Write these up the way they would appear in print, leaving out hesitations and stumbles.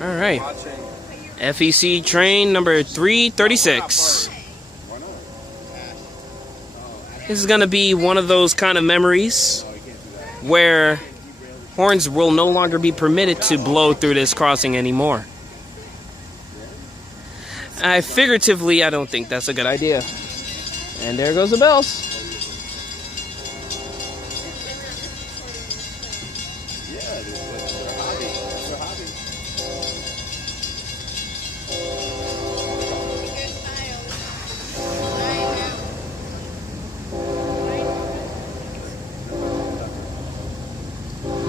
All right. FEC train number 336. This is going to be one of those kind of memories where horns will no longer be permitted to blow through this crossing anymore. Figuratively, I don't think that's a good idea. And there goes the bells.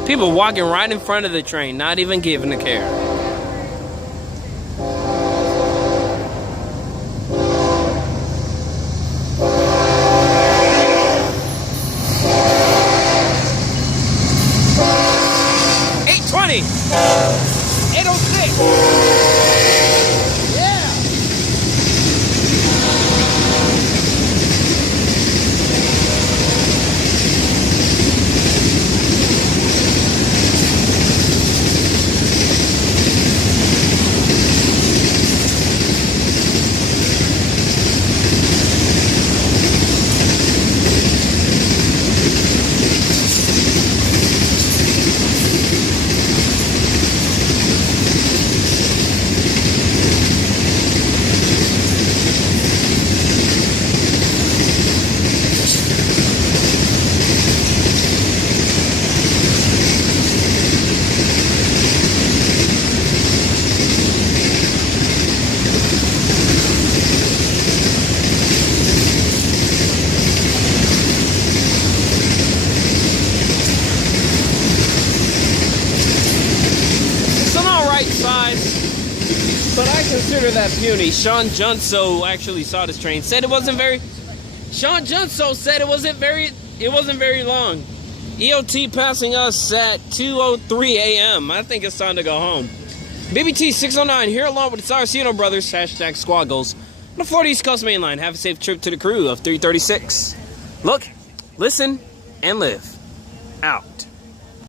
People walking right in front of the train, not even giving a care. $8.20. $8.06. But I consider that puny. Sean Junso actually saw this train. Said it wasn't very. Sean Junso said it wasn't very long. EOT passing us at 2:03 a.m. I think it's time to go home. BBT 609 here along with the Saraceno brothers. Hashtag squad goals on the Florida East Coast Main Line. Have a safe trip to the crew of 336. Look, listen, and live. Out.